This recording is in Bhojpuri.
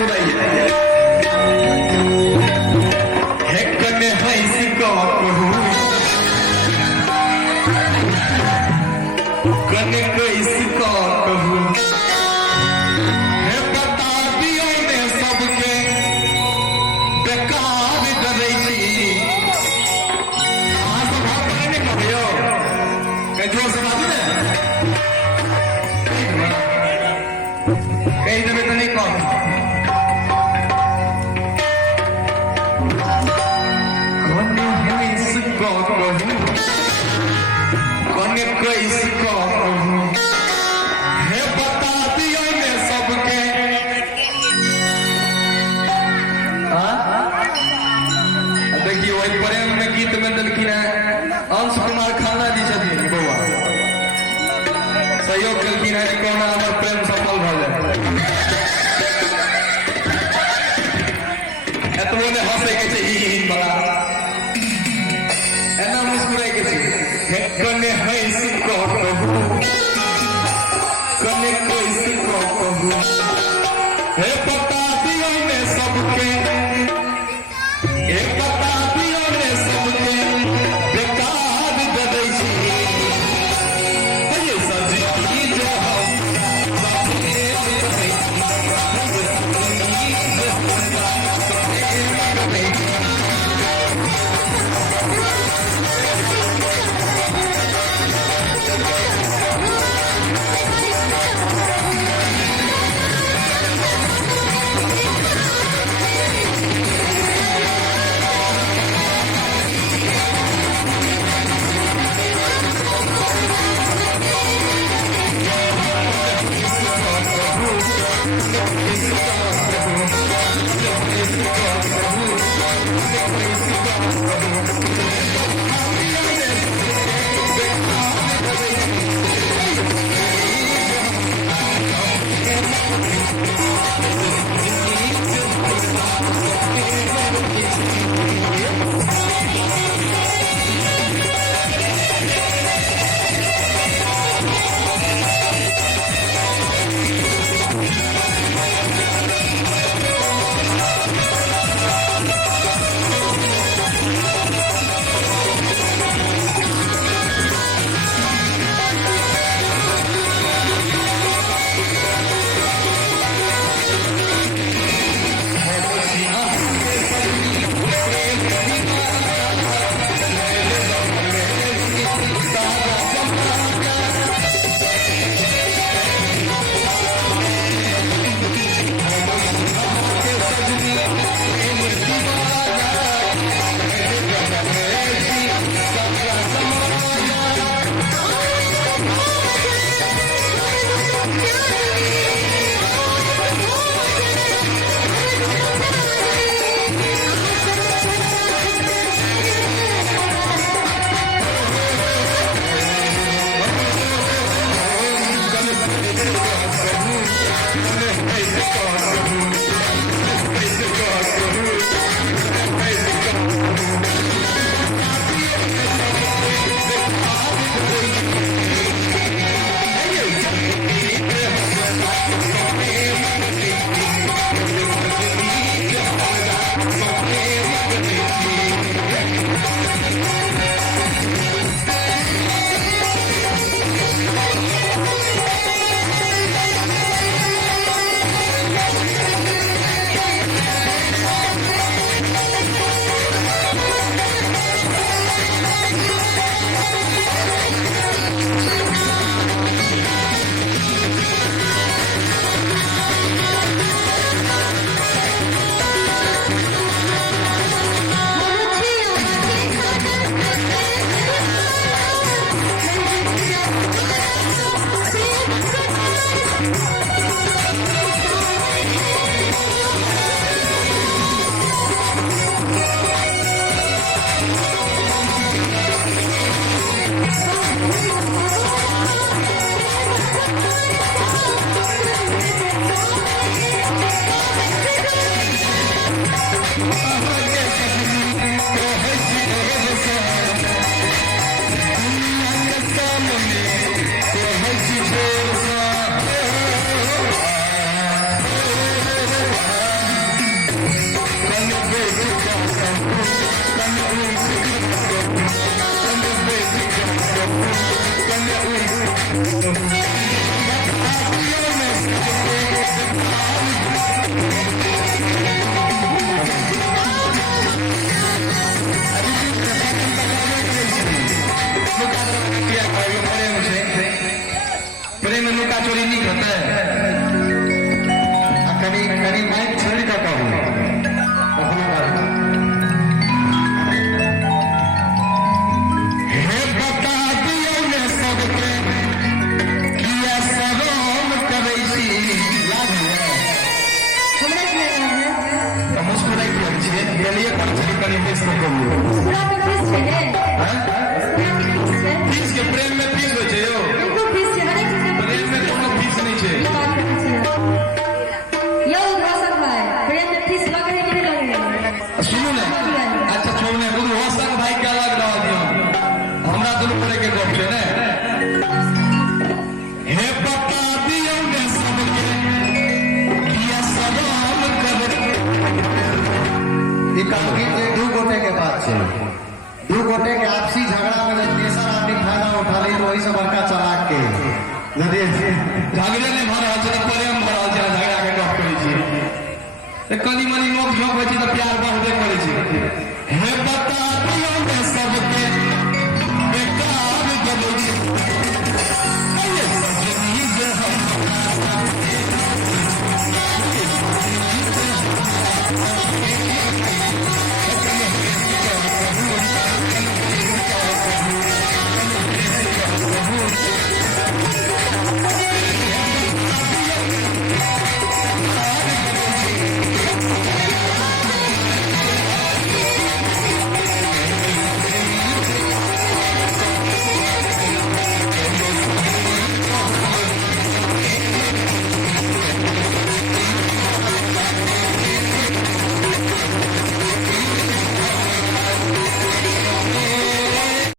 सुनाइए। है कने हंस को कहूँ कने कैस को कहूँ है बता दियो ने सबके बेकार डरै छी। आज बात करने का भयो कजो से बात ने कहीं देवे तो नहीं कौन कने हंस को कहूँ कने कैस को कहूँ है बता दियो ने सबके। देखिए वही प्रेम में गीत में दिलखिन है अंश कुमार खाना जी छथिन बउआ सहयोग केलखिन है कोना हमर प्रेम सफल भ जाए। एतबो ने हंसे के छै ई बड़ा एना मुस्कुराए के छै कने हंस को कहूँ कने कैस को कहूँ हे बता दियो ने सबके एक बता दियो ने सबके बेकार डरै छी। ये सजनी जो हम प्रेम में नुका चोरी नहीं होता है। कभी कभी माइक छोड़ करता हूँ बता दियो ने सबके किया सरोम कवैसी याद है तो मुस्कुराई तो अच्छी गलिए पर चली करी फेस तो फीस के प्रेम में फीस हो जाओ प्रेम में कोनो फीस नहीं छे सुनो ना अच्छा छोड़ने गुरु हसन भाई क्या लग रहा दियो हमरा दुनु करे के गप छे ने हे बता दियो ने सबके किया सलाम कर ई काफी जे दू गोटे के बात छे दू गोटे के आपसी झगड़ा में जब तेसर आदमी फायदा उठा ली तो वही से बड़का चलाक के यदि झगड़े ने भरा छे तो प्रेम भरा छे झगड़ा के गप करै छी कनी मनी नोक झोंक होय छै तो प्यार बहुते करै छी